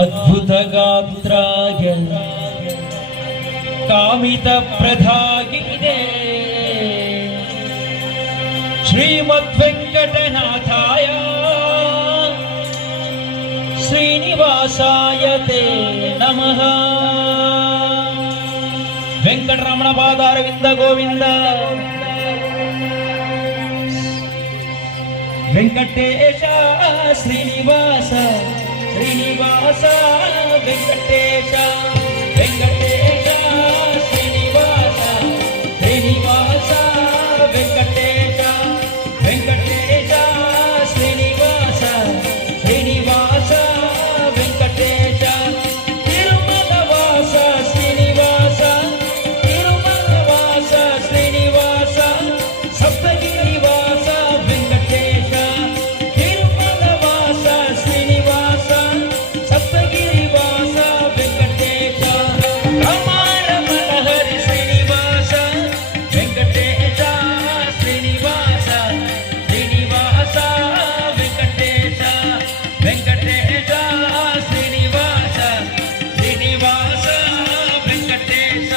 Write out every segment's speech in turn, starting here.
అద్భుత గాత్రాయ కామిత ప్రధాగినే శ్రీమద్ వెంకటనాథాయ శ్రీనివాసాయ తే నమః. వెంకటరమణ పాదారవింద గోవింద. వెంకటేశ శ్రీనివాస శ్రీనివాస వెంకటేశ వెంకటేశ శ్రీనివాస శ్రీనివాస వెంకటేశ వెంకటేశ శ్రీనివాస శ్రీనివాస వెంకటేశ తిరుమల వాస శ్రీనివాస తిరుమల వాస శ్రీనివాస సప్తగిరి వాస వెంకటేశ తిరుమల వాస శ్రీనివాస సప్తగిరి వాస వెంకటేశ రమారమణ హరి శ్రీనివాస వెంకటేశ శ్రీనివాస శ్రీనివాస వెంకటేశ వెంకటేశ శ్రీనివాస శ్రీనివాస వెంకటేశ.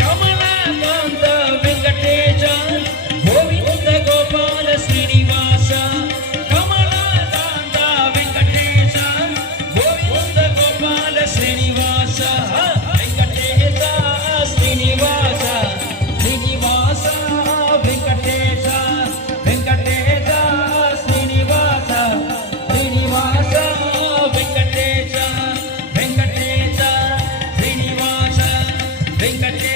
కమలాకాంత వెంకటేశ గోవింద గోపాల శ్రీనివాస కమలాకాంత వెంకటేశ గోవింద గోపాల శ్రీనివాస వెంకటేశ శ్రీనివాస శ్రీనివాస వెంకటేశ వెంకటేశ శ్రీనివాస శ్రీనివాస వెంకటేశ వెంకటేశ శ్రీనివాస వెంకటేశ